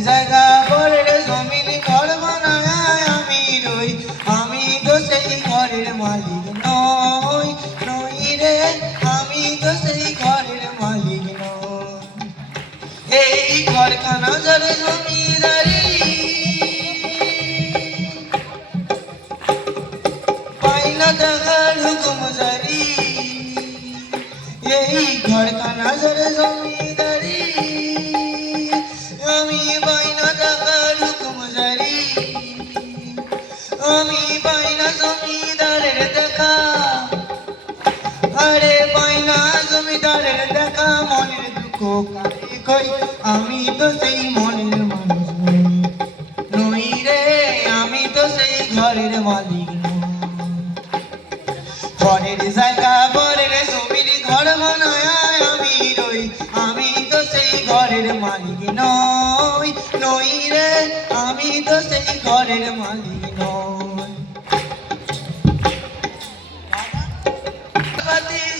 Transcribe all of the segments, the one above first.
জায়গা ঘরের জমিন ঘর বানায় আমি রই। আমি তো সেই ঘরের মালিক নই নই রে। আমি তো সেই ঘরের মালিক নই। এই ঘরখানা যার জমিদারি। পাইনা দেখার হুকুম জারি। এই ঘরখানা যার জমিদারি। আমি বাইনা টাকার হুকুমজারি আমি বাইনা জমিদারের দেখা। আরে বাইনা জমিদারের দেখা, মনের দুঃখ কই আমি তো সেই মনের মানুষ নই রে, আমি তো সেই ঘরের মালিক আমি তো সেই ঘরের মালিক নই নই রে, আমি তো সেই ঘরের মালিক নই।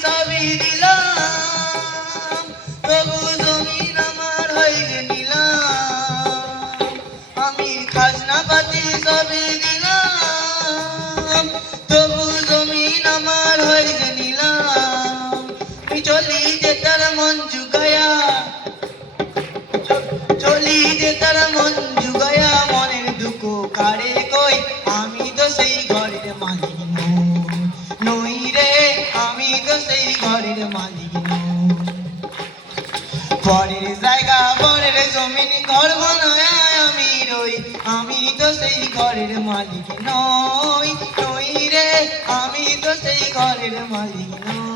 সবই দিলাম চলি যে তার মন জুগায়া চলি আমি তো সেই মালিক নই। সেই ঘরের মালিক পরের জায়গা, পরের সেই ঘরের মালিক নই রে, আমি তো সেই ঘরের মালিক নই।